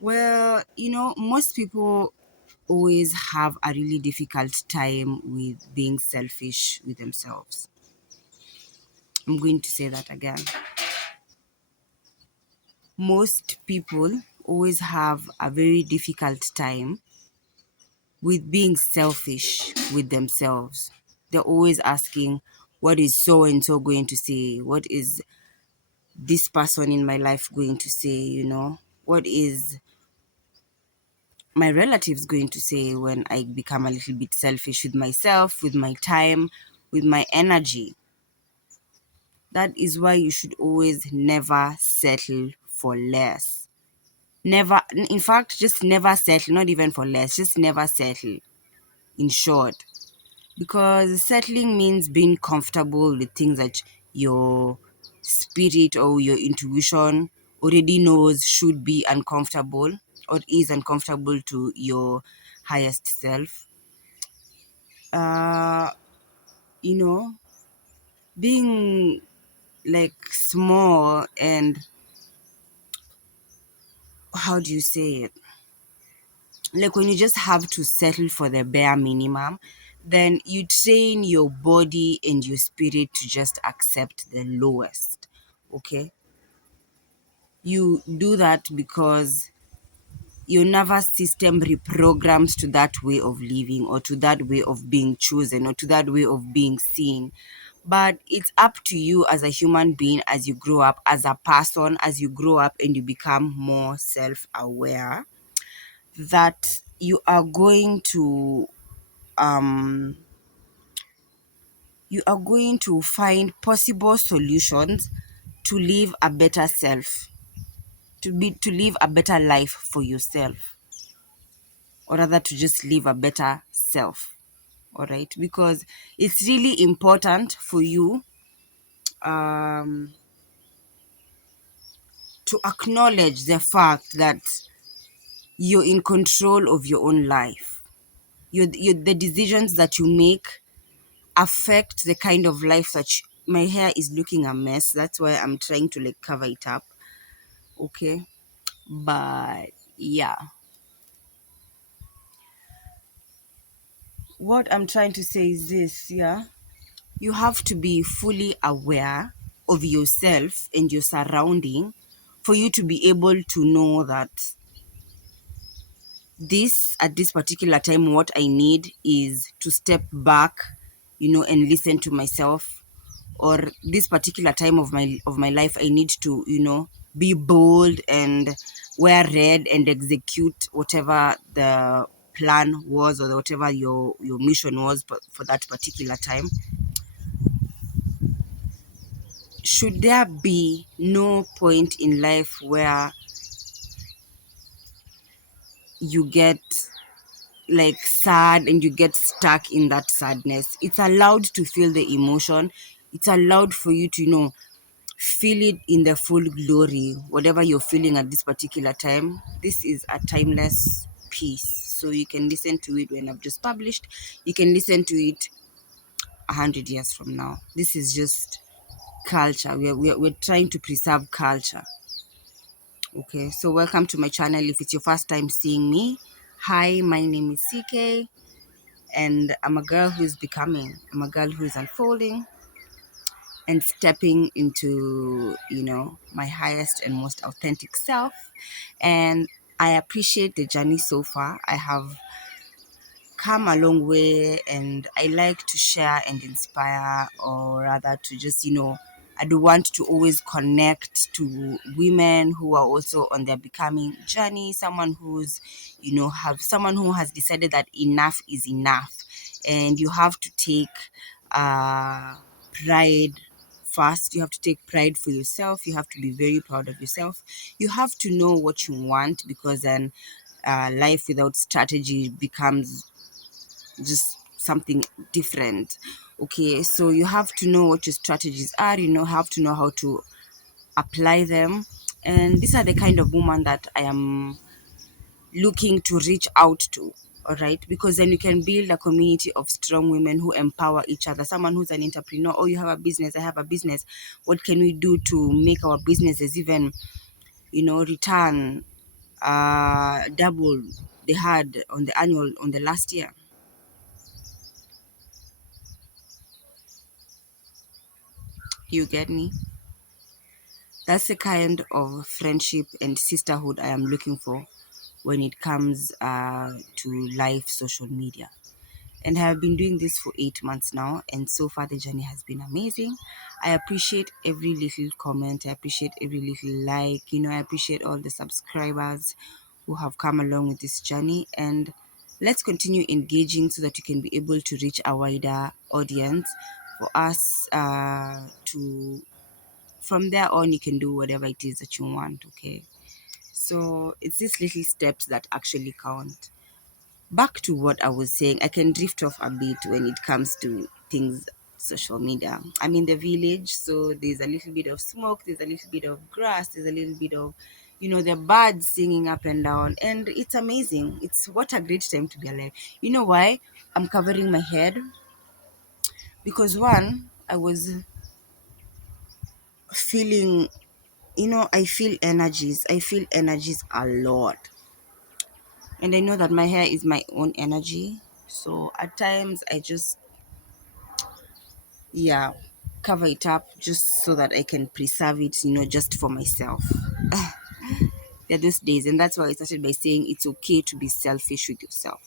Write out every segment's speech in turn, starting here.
Well, most people always have a really difficult time with being selfish with themselves. I'm going to say that again. Most people always have a very difficult time with being selfish with themselves. They're always asking, what is so and so going to say? What is this person in my life going to say? What is my relatives going to say when I become a little bit selfish with myself, with my time, with my energy? That is why you should always never settle for less. Never, in fact, just never settle, not even for less, just never settle, in short. Because settling means being comfortable with things that your spirit or your intuition already knows should be uncomfortable or is uncomfortable to your highest self. Uh, you know, being like small and how do you say it? Like when you just have to settle for the bare minimum, then you train your body and your spirit to just accept the lowest. Okay? You do that because your nervous system reprograms to that way of living or to that way of being chosen or to that way of being seen. But it's up to you as a human being as you grow up, as a person, as you grow up and you become more self aware, that um you are going to find possible solutions to live a better self, to live a better life for yourself, or rather to just live a better self. All right, because it's really important for you um to acknowledge the fact that you're in control of your own life. The decisions that you make affect the kind of life that my hair is looking a mess. That's why I'm trying to like cover it up. Okay. But yeah, what I'm trying to say is this. Yeah, you have to be fully aware of yourself and your surrounding for you to be able to know that this at this particular time what I need is to step back, and listen to myself. Or this particular time of my life I need to be bold and wear red and execute whatever the plan was or whatever your mission was for that particular time. Should there be no point in life where you get like sad and you get stuck in that sadness? It's allowed to feel the emotion. It's allowed for you to feel it in the full glory, whatever you're feeling at this particular time. This is a timeless piece, so you can listen to it when I've just published. You can listen to it 100 years from now. This is just culture. We're trying to preserve culture. Okay, so welcome to my channel. If it's your first time seeing me, hi, my name is CK, and I'm a girl who's becoming. I'm a girl who's unfolding and stepping into, my highest and most authentic self. And I appreciate the journey so far. I have come a long way, and I like to share and inspire, or rather to just, I do want to always connect to women who are also on their becoming journey, someone who's, have someone who has decided that enough is enough, and you have to take pride first. You have to take pride for yourself. You have to be very proud of yourself. You have to know what you want, because then life without strategy becomes just something different. Okay, so you have to know what your strategies are, have to know how to apply them. And these are the kind of woman that I am looking to reach out to. All right, because then you can build a community of strong women who empower each other. Someone who's an entrepreneur, oh, you have a business, I have a business. What can we do to make our businesses even, return double they had on the annual on the last year. You get me? That's the kind of friendship and sisterhood I am looking for when it comes to live social media. And I have been doing this for 8 months now, and so far the journey has been amazing. I appreciate every little comment, I appreciate every little like, I appreciate all the subscribers who have come along with this journey. And let's continue engaging so that you can be able to reach a wider audience for us to from there on you can do whatever it is that you want. Okay, so it's these little steps that actually count. Back to what I was saying, I can drift off a bit when it comes to things social media. I'm in the village, so there's a little bit of smoke, there's a little bit of grass, there's a little bit of the birds singing up and down, and it's amazing. It's what a great time to be alive. You know why I'm covering my head? Because one, I was feeling, I feel energies a lot, and I know that my hair is my own energy. So at times I just, yeah, cover it up just so that I can preserve it, just for myself. There are those days, and that's why I started by saying it's okay to be selfish with yourself.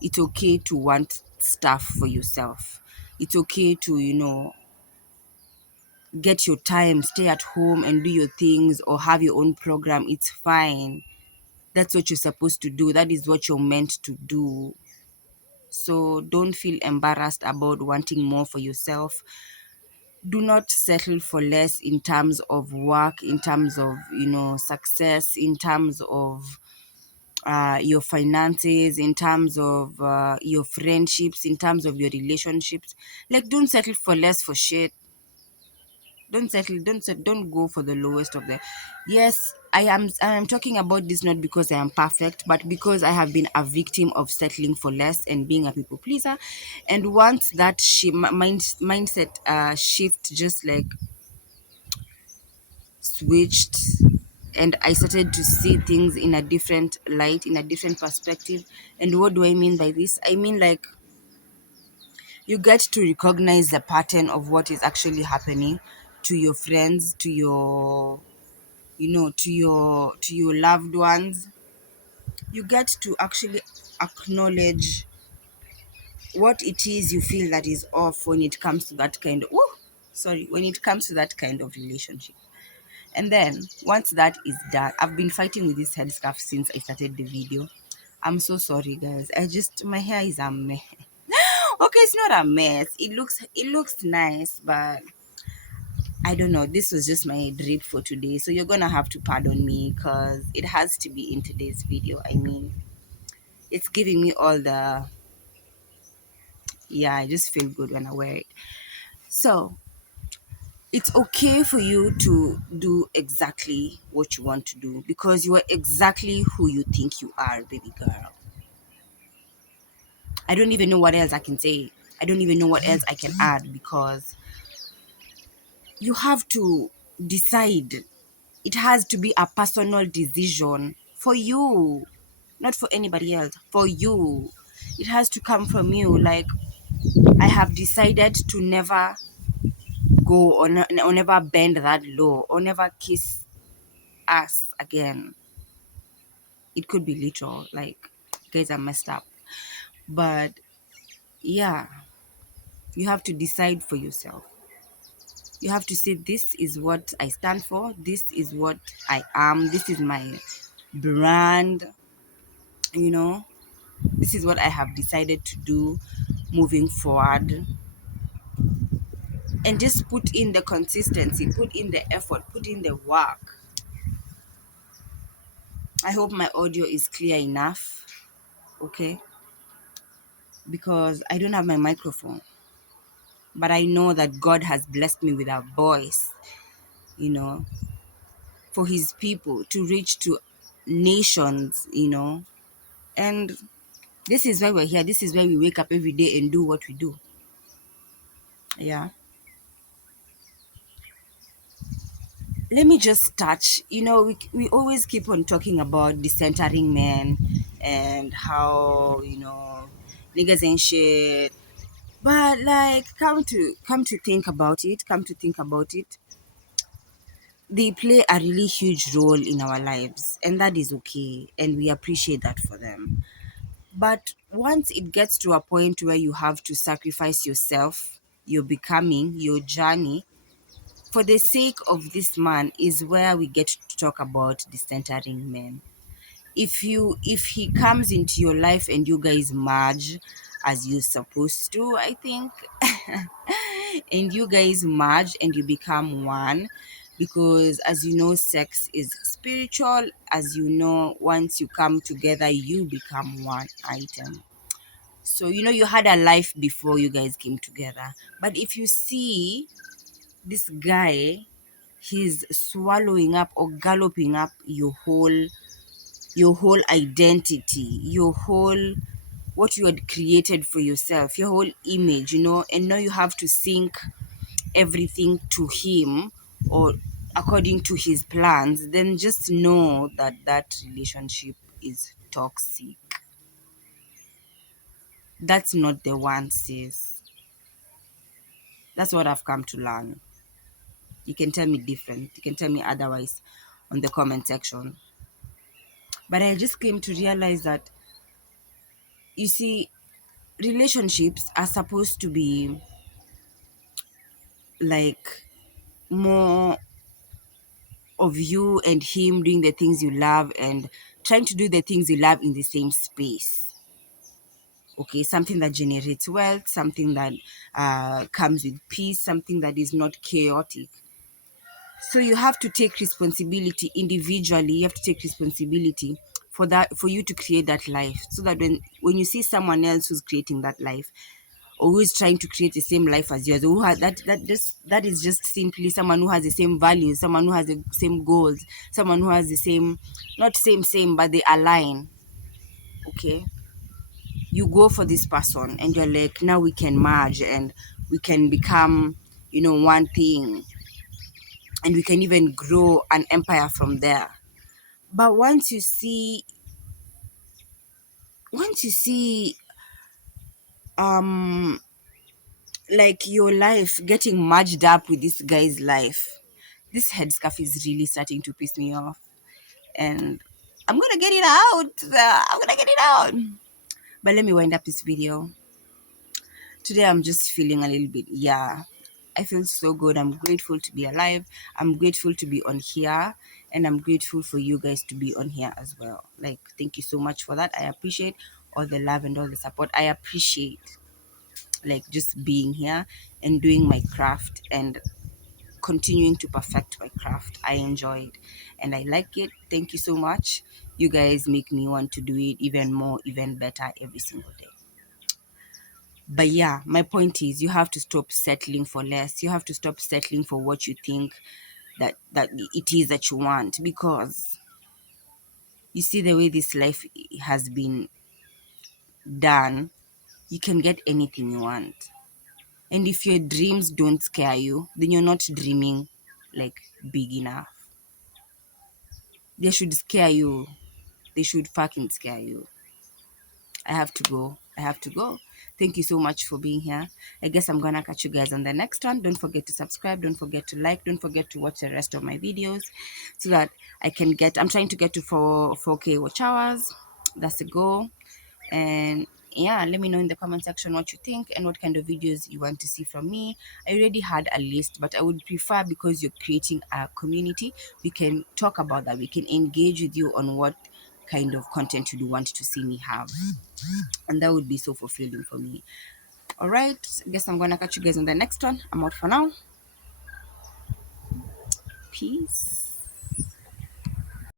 It's okay to want stuff for yourself. It's okay to, get your time, stay at home and do your things or have your own program. It's fine. That's what you're supposed to do. That is what you're meant to do. So don't feel embarrassed about wanting more for yourself. Do not settle for less in terms of work, in terms of, success, in terms of your finances, in terms of your friendships, in terms of your relationships. Like, don't settle for less for shit. Don't go for the lowest of the. Yes, I am talking about this not because I am perfect, but because I have been a victim of settling for less and being a people pleaser. And once that mindset shift just like switched, and I started to see things in a different light, in a different perspective. And what do I mean by this? I mean, like, you get to recognize the pattern of what is actually happening to your friends, to your to your loved ones. You get to actually acknowledge what it is you feel that is off when it comes to that kind of when it comes to that kind of relationship. And then once that is done, I've been fighting with this headscarf since I started the video. I'm so sorry, guys. My hair is a mess. Okay, it's not a mess. It looks nice, but I don't know. This was just my drip for today. So you're gonna have to pardon me because it has to be in today's video. I mean, it's giving me all the, yeah, I just feel good when I wear it. So it's okay for you to do exactly what you want to do because you are exactly who you think you are, baby girl. I don't even know what else I can say. I don't even know what else I can add because you have to decide. It has to be a personal decision for you, not for anybody else, for you. It has to come from you. Like, I have decided to never go or never bend that low or never kiss ass again. It could be literal, like, guys are messed up. But yeah, you have to decide for yourself. You have to say, this is what I stand for, this is what I am, this is my brand, you know, this is what I have decided to do moving forward. And just put in the consistency, put in the effort, put in the work. I hope my audio is clear enough, okay? Because I don't have my microphone, but I know that God has blessed me with a voice, you know, for his people to reach to nations, And this is why we're here. This is why we wake up every day and do what we do. Yeah. let me just touch, we always keep on talking about decentering men and how, niggas ain't shit. But like, come to think about it, they play a really huge role in our lives, and that is okay, and we appreciate that for them. But once it gets to a point where you have to sacrifice yourself, your becoming, your journey, for the sake of this man, is where we get to talk about the centering men. If he comes into your life and you guys merge as you're supposed to, I think, and you guys merge and you become one, because as you know, sex is spiritual. As you know, once you come together, you become one item. So you had a life before you guys came together. But if you see this guy, he's swallowing up or galloping up your whole identity, your whole, what you had created for yourself, your whole image, and now you have to sync everything to him or according to his plans. Then just know that that relationship is toxic. That's not the one, sis. That's what I've come to learn. You can tell me different, you can tell me otherwise on the comment section. But I just came to realize that, you see, relationships are supposed to be like more of you and him doing the things you love and trying to do the things you love in the same space. Okay, something that generates wealth, something that comes with peace, something that is not chaotic. So you have to take responsibility individually. You have to take responsibility for that, for you to create that life, so that when you see someone else who's creating that life, or who is trying to create the same life as yours, or who has that is just simply someone who has the same values, someone who has the same goals, someone who has the same, not same, but they align. Okay, you go for this person and you're like, now we can merge and we can become, one thing, and we can even grow an empire from there. But once you see um like your life getting merged up with this guy's life, this headscarf is really starting to piss me off, and I'm gonna get it out. I'm gonna get it out. But let me wind up this video. Today I'm just feeling a little bit, yeah, I feel so good. I'm grateful to be alive. I'm grateful to be on here, and I'm grateful for you guys to be on here as well. Like, thank you so much for that. I appreciate all the love and all the support. I appreciate, like, just being here and doing my craft and continuing to perfect my craft. I enjoy it and I like it. Thank you so much. You guys make me want to do it even more, even better every single day. But yeah, my point is, you have to stop settling for less. You have to stop settling for what you think that it is that you want, because you see the way this life has been done, you can get anything you want. And if your dreams don't scare you, then you're not dreaming like big enough. They should scare you. They should fucking scare you. I have to go. I have to go. Thank you so much for being here. I guess I'm gonna catch you guys on the next one. Don't forget to subscribe. Don't forget to like. Don't forget to watch the rest of my videos, so that I'm trying to get to 4K watch hours. That's the goal. And yeah, let me know in the comment section what you think and what kind of videos you want to see from me. I already had a list, but I would prefer, because you're creating a community, we can talk about that. We can engage with you on what kind of content you want to see me have, and that would be so fulfilling for me. All right, I guess I'm gonna catch you guys on the next one. I'm out for now. Peace.